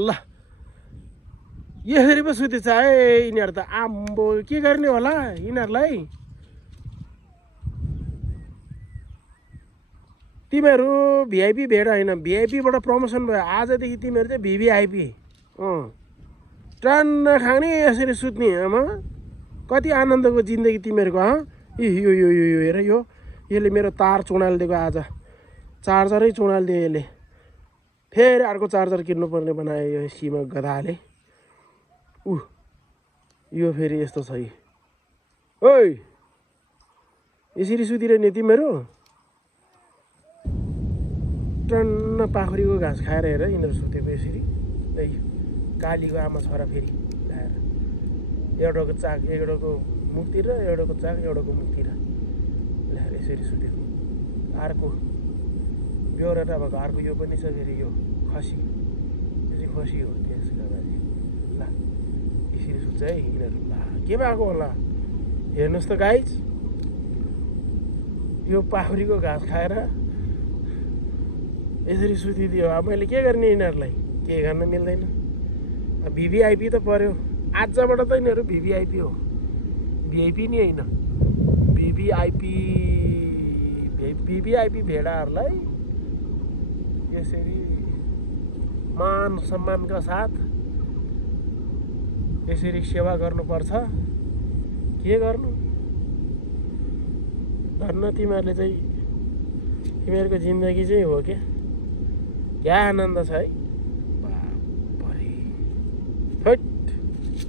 ल यसरी पो सुतेछ है यिनीहरू त। आम्बो के गर्ने होला यिनीहरूलाई। तिमीहरू भिआइपी भेड होइन, भिआइपीबाट प्रमोसन भयो आजदेखि तिमीहरू चाहिँ भिभिआइपी। टन्न खाने यसरी सुत्ने। आमा कति आनन्दको जिन्दगी तिमीहरूको। यो यो यो यो हेर यो यसले मेरो तार चुडालिदिएको आज। चार्जरै चुडालिदियो यसले। फेरि अर्को चार्जर किन्नुपर्ने बनायो यो सीमा गधाले। यो फेरि यस्तो छ। ओइ यसरी सुतिरहने तिमीहरू। टन्न पाखुरीको घाँस खाएर हेर यिनीहरू सुतेको यसरी। ए कालीको आमा छोरा फेरि ल्याएर एउटाको चाक एउटाको मुखतिर, एउटाको चाक एउटाको मुखतिर ल्याएर यसरी सुतेको। अर्को बेहोरा नभएको अर्को यो पनि छ फेरि। यो खसी, यो चाहिँ खसी हो। त्यसले गर्दाखेरि ल यसरी सुत्छ है यिनीहरू। ल के भएको होला हेर्नुहोस् त गाइज। यो पाखुरीको घाँस खाएर यसरी सुतिदियो। अब मैले के गर्ने यिनीहरूलाई, के गर्न मिल्दैन। भिभिआइपी त पर्यो आजबाट त यिनीहरू भिभिआइपी हो, भिआइपी नि होइन भिभिआइपी। भिभिआइपी भेडाहरूलाई यसरी मान सम्मानका साथ यसरी सेवा गर्नुपर्छ। के गर्नु धन्न तिमीहरूले चाहिँ। तिमीहरूको जिन्दगी चाहिँ हो क्या आनन्द छ है।